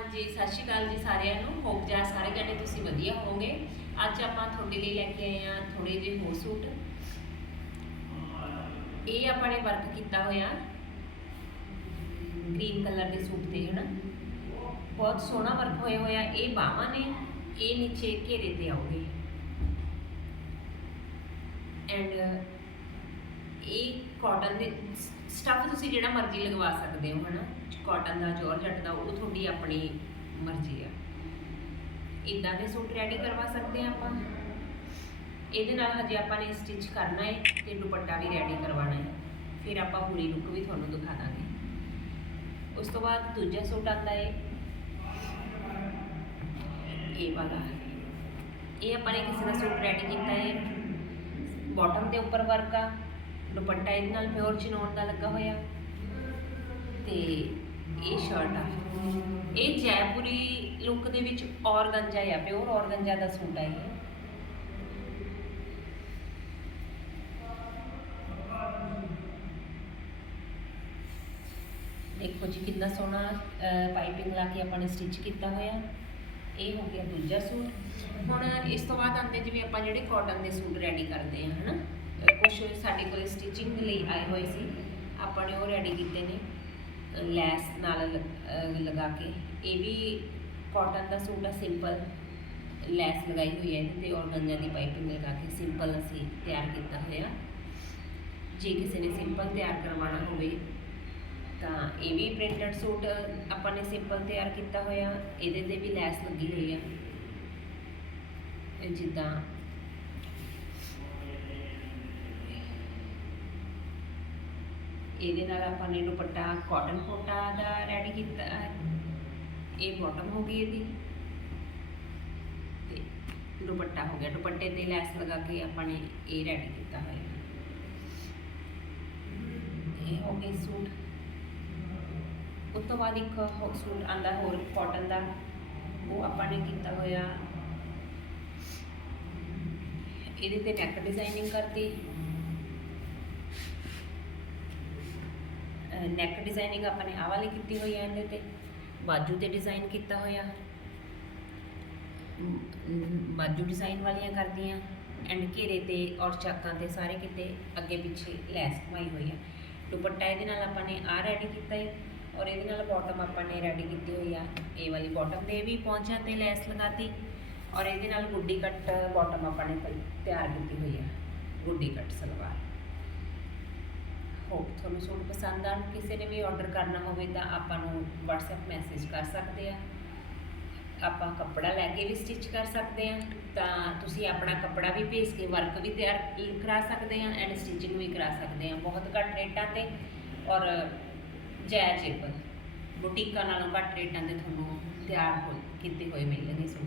ਹਾਂਜੀ, ਸਤਿ ਸ਼੍ਰੀ ਅਕਾਲ ਜੀ ਸਾਰਿਆਂ ਨੂੰ। ਹੋਪ ਜਾ ਸਾਰੇ ਜਣੇ ਤੁਸੀਂ ਵਧੀਆ ਹੋਵੋਗੇ। ਅੱਜ ਆਪਾਂ ਤੁਹਾਡੇ ਲਈ ਲੈ ਕੇ ਆਏ ਆ ਥੋੜੇ ਜਿਹੇ ਹੋਰ ਸੂਟ। ਇਹ ਆਪਾਂ ਨੇ ਵਰਕ ਕੀਤਾ ਹੋਇਆ। ਗ੍ਰੀਨ ਕਲਰ ਦੇ ਸੂਟ ਤੇ, ਹਨਾ? ਬਹੁਤ ਸੋਹਣਾ ਵਰਕ ਹੋਇਆ ਹੋਇਆ। ਇਹ ਬਾਹਾਂ ਨੇ, ਇਹ ਨੀਚੇ ਘੇਰੇ ਤੇ ਆਉਗੇ ਐਂਡ ਇਹ ਕਾਟਨ ਦੇ ਸਟੱਫ ਤੁਸੀਂ ਜਿਹੜਾ ਮਰਜ਼ੀ ਲਗਵਾ ਸਕਦੇ ਹੋ, ਹਨਾ? ਕਾਟਨ ਦਾ ਜਾਰਜਟ ਦਾ, ਉਹ ਤੁਹਾਡੀ ਆਪਣੀ ਮਰਜ਼ੀ ਆ। ਇਦਾਂ ਦੇ ਸੂਟ ਰੈਡੀ ਕਰਵਾ ਸਕਦੇ ਆ ਆਪਾਂ। ਇਹਦੇ ਨਾਲ ਹਜੇ ਆਪਾਂ ਨੇ ਸਟਿਚ ਕਰਨਾ ਹੈ ਤੇ ਦੁਪੱਟਾ ਵੀ ਰੈਡੀ ਕਰਵਾਉਣਾ ਹੈ ਫਿਰ ਆਪਾਂ ਪੂਰੀ ਲੁੱਕ ਵੀ ਤੁਹਾਨੂੰ ਦਿਖਾ ਦਾਂਗੇ। ਉਸ ਤੋਂ ਬਾਅਦ ਦੂਜਾ ਸੂਟ ਆਉਂਦਾ ਹੈ ਇਹ ਵਾਲਾ। ਇਹ ਆਪਾਂ ਨੇ ਕਿਸੇ ਦਾ ਸੂਟ ਰੈਡੀ ਕੀਤਾ ਹੈ ਬਾਟਮ ਦੇ ਉੱਪਰ ਵਰਕ ਆ। ਦੁਪੱਟਾ ਇਹਦੇ ਨਾਲ ਪਿਓਰ ਚਿਨੋਨ ਦਾ ਲੱਗਾ ਹੋਇਆ। ਤੇ ਇਹ ਸ਼ਰਟ ਆ। ਇਹ ਜੈਪੁਰੀ ਲੁੱਕ ਦੇ ਵਿੱਚ ਔਰਗੰਜਾ ਆ ਪਿਓਰ ਔਰਗੰਜਾ ਦਾ ਸੂਟ ਆ ਇਹ। ਦੇਖੋ ਜੀ ਕਿੰਨਾ ਸੋਹਣਾ ਪਾਈਪਿੰਗ ਲਾ ਕੇ ਆਪਾਂ ਨੇ ਸਟਿਚ ਕੀਤਾ ਹੋਇਆ। ਇਹ ਹੋ ਗਿਆ ਦੂਜਾ ਸੂਟ। ਹੁਣ ਇਸ ਤੋਂ ਬਾਅਦ ਆਉਂਦੇ ਜਿਵੇਂ ਆਪਾਂ ਜਿਹੜੇ ਕਾਟਨ ਦੇ ਸੂਟ ਰੈਡੀ ਕਰਦੇ ਆ, ਹਨਾ? ਕੁਝ ਸਾਡੇ ਕੋਲ ਸਟਿਚਿੰਗ ਲਈ ਆਏ ਹੋਏ ਸੀ। ਆਪਾਂ ਨੇ ਉਹ ਰੈਡੀ ਕੀਤੇ ਨੇ, ਲੈਸ ਨਾਲ ਲਗਾ ਕੇ। ਇਹ ਵੀ ਕਾਟਨ ਦਾ ਸੂਟ ਆ ਸਿੰਪਲ ਲੈਸ ਲਗਾਈ ਹੋਈ ਹੈ ਇਹਦੇ ਤੇ ਔਰ ਗੰਜਾ ਦੀ ਪਾਈਪਿੰਗ ਲਗਾ ਕੇ ਸਿੰਪਲ ਅਸੀਂ ਤਿਆਰ ਕੀਤਾ ਹੋਇਆ। ਜੇ ਕਿਸੇ ਨੇ ਸਿੰਪਲ ਤਿਆਰ ਕਰਵਾਉਣਾ ਹੋਵੇ, ਤਾਂ ਇਹ ਵੀ ਪ੍ਰਿੰਟਡ ਸੂਟ ਆਪਾਂ ਨੇ ਸਿੰਪਲ ਤਿਆਰ ਕੀਤਾ ਹੋਇਆ। ਇਹਦੇ ਤੇ ਵੀ ਲੈਸ ਲੱਗੀ ਹੋਈ ਆ। ਜਿੱਦਾਂ ਇਹਦੇ ਨਾਲ ਆਪਾਂ ਨੇ ਦੁਪੱਟਾ ਕਾਟਨ ਕੋਟਾ ਦਾ ਰੈਡੀ ਕੀਤਾ ਹੈ। ਇਹ ਬਾਟਮ ਹੋ ਗਈ ਇਹਦੀ। ਤੇ ਦੁਪੱਟਾ ਹੋ ਗਿਆ। ਦੁਪੱਟੇ ਤੇ ਲੈਸ ਲਗਾ ਕੇ ਆਪਾਂ ਨੇ ਇਹ ਰੈਡੀ ਕੀਤਾ ਹੋਇਆ। ਇਹ ਹੋ ਗਏ ਸੂਟ। ਉਸ ਤੋਂ ਬਾਅਦ ਇੱਕ ਸੂਟ ਆਂਦਾ ਹੋਰ ਕਾਟਨ ਦਾ। ਉਹ ਆਪਾਂ ਨੇ ਕੀਤਾ ਹੋਇਆ। ਇਹਦੇ ਤੇ ਨੈਕ ਡਿਜ਼ਾਈਨਿੰਗ ਕਰਤੀ। ਨੈਕ ਡਿਜ਼ਾਈਨਿੰਗ ਆਪਾਂ ਨੇ ਆਹ ਵਾਲੀ ਕੀਤੀ ਹੋਈ ਹੈ ਇਹਦੇ ਤੇ, ਬਾਜੂ ਤੇ ਡਿਜ਼ਾਈਨ ਕੀਤਾ ਹੋਇਆ। ਬਾਜੂ ਡਿਜ਼ਾਈਨ ਵਾਲੀਆਂ ਕਰਦੀਆਂ ਐਂਡ ਘੇਰੇ ਤੇ ਔਰ ਚਾਕਾਂ ਤੇ ਸਾਰੇ ਕਿਤੇ ਅੱਗੇ ਪਿੱਛੇ ਲੈਸ ਕਮਾਈ ਹੋਈ ਹੈ। ਦੁਪੱਟਾ ਇਹਦੇ ਨਾਲ ਆਪਾਂ ਨੇ ਆ ਰੈਡੀ ਕੀਤਾ ਹੈ ਔਰ ਇਹਦੇ ਨਾਲ ਬਾਟਮ ਆਪਾਂ ਨੇ ਰੈਡੀ ਕੀਤੀ ਹੋਈ ਆ। ਇਹ ਵਾਲੀ ਬਾਟਮ 'ਤੇ ਵੀ ਪਹੁੰਚਾਂ ਤੇ ਲੈਸ ਲਗਾਤੀ, ਔਰ ਇਹਦੇ ਨਾਲ ਗੁੱਡੀ ਕੱਟ ਬਾਟਮ ਆਪਾਂ ਨੇ ਤਿਆਰ ਕੀਤੀ ਹੋਈ ਆ। ਗੁੱਡੀ ਕੱਟ ਸਲਵਾਰ। ਹੋਪ ਤੁਹਾਨੂੰ ਸੂਟ ਪਸੰਦ ਆਣ ਕਿਸੇ ਨੇ ਵੀ ਆਰਡਰ ਕਰਨਾ ਹੋਵੇ ਤਾਂ ਆਪਾਂ ਨੂੰ WhatsApp ਮੈਸੇਜ ਕਰ ਸਕਦੇ ਆ। ਆਪਾਂ ਕੱਪੜਾ ਲੈ ਕੇ ਵੀ ਸਟਿਚ ਕਰ ਸਕਦੇ ਆ, ਤਾਂ ਤੁਸੀਂ ਆਪਣਾ ਕੱਪੜਾ ਵੀ ਭੇਜ ਕੇ ਵਰਕ ਵੀ ਤਿਆਰ ਕਰਾ ਸਕਦੇ ਆ ਐਂਡ ਸਟਿਚਿੰਗ ਵੀ ਕਰਾ ਸਕਦੇ ਆ। ਬਹੁਤ ਘੱਟ ਰੇਟਾਂ ਤੇ ਔਰ ਜਾਇਜ਼ ਰੇਟ ਬੁਟੀਕਾਂ ਨਾਲੋਂ ਘੱਟ ਰੇਟਾਂ ਤੇ ਤੁਹਾਨੂੰ ਤਿਆਰ ਹੋ, ਕੀਤੇ ਹੋਏ ਮਿਲਣਗੇ ਸੂਟ।